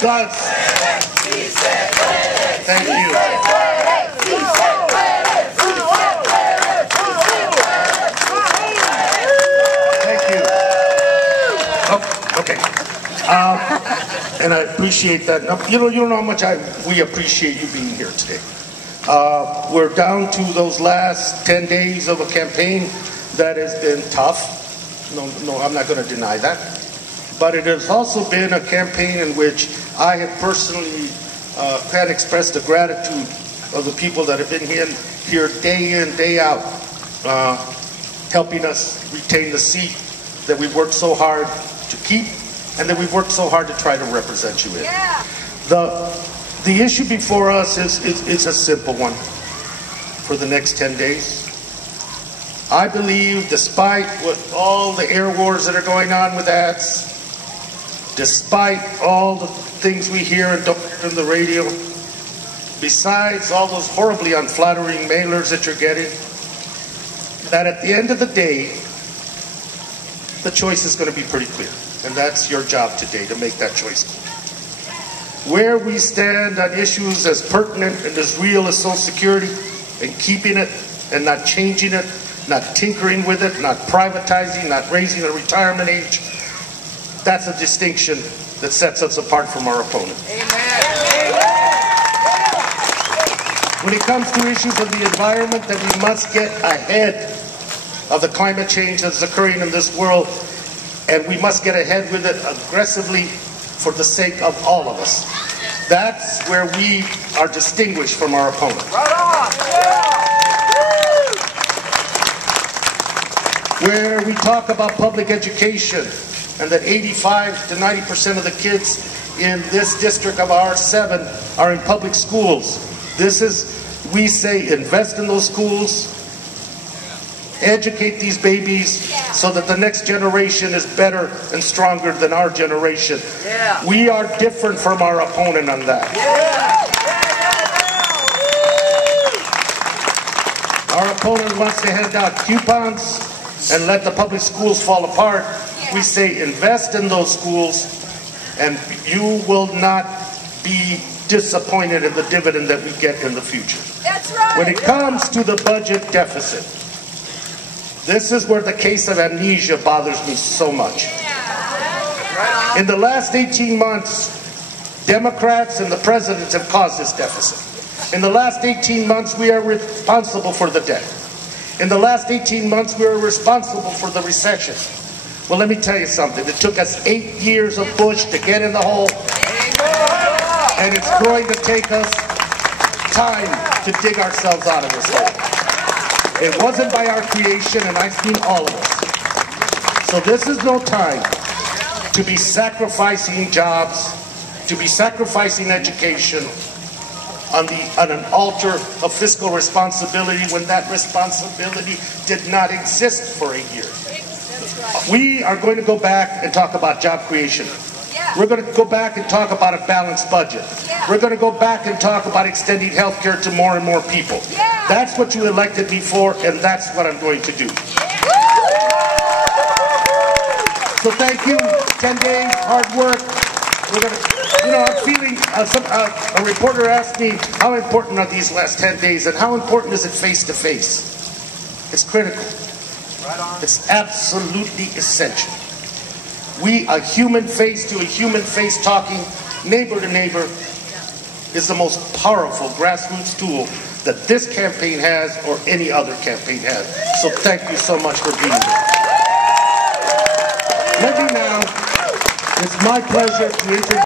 God's. Thank you. Thank you. Oh, okay. And I appreciate that. You don't know how much we appreciate you being here today. We're down to those last 10 days of a campaign that has been tough. No, I'm not going to deny that. But it has also been a campaign in which I have personally had expressed the gratitude of the people that have been here day in, day out, helping us retain the seat that we've worked so hard to keep and that we've worked so hard to try to represent you in. Yeah. The issue before us is a simple one for the next 10 days. I believe, despite all the air wars that are going on with ads, despite all the things we hear and don't hear on the radio, besides all those horribly unflattering mailers that you're getting, that at the end of the day, the choice is going to be pretty clear. And that's your job today, to make that choice. Where we stand on issues as pertinent and as real as Social Security, and keeping it and not changing it, not tinkering with it, not privatizing, not raising the retirement age, that's a distinction that sets us apart from our opponent. Amen. When it comes to issues of the environment, that we must get ahead of the climate change that's occurring in this world, and we must get ahead with it aggressively for the sake of all of us. That's where we are distinguished from our opponent. Right on. Yeah. Where we talk about public education, and that 85 to 90% of the kids in this district of R7 are in public schools. We say invest in those schools, educate these babies so that the next generation is better and stronger than our generation. Yeah. We are different from our opponent on that. Yeah. Our opponent wants to hand out coupons and let the public schools fall apart. We say invest in those schools, and you will not be disappointed in the dividend that we get in the future. That's right. When it comes to the budget deficit, this is where the case of amnesia bothers me so much. In the last 18 months, Democrats and the presidents have caused this deficit. In the last 18 months, we are responsible for the debt. In the last 18 months, we were responsible for the recession. Well, let me tell you something. It took us 8 years of Bush to get in the hole, and it's going to take us time to dig ourselves out of this hole. It wasn't by our creation, and I've seen all of us. So this is no time to be sacrificing jobs, to be sacrificing education, on an altar of fiscal responsibility when that responsibility did not exist for 8 years. We are going to go back and talk about job creation. We're going to go back and talk about a balanced budget. We're going to go back and talk about extending health care to more and more people. That's what you elected me for, and that's what I'm going to do. So thank you. 10 days, hard work. We're going to... I'm feeling, a reporter asked me, how important are these last 10 days, and how important is it face-to-face? It's critical. Right on. It's absolutely essential. A human face to a human face talking, neighbor to neighbor, is the most powerful grassroots tool that this campaign has or any other campaign has. So thank you so much for being here. Let me now, it's my pleasure to introduce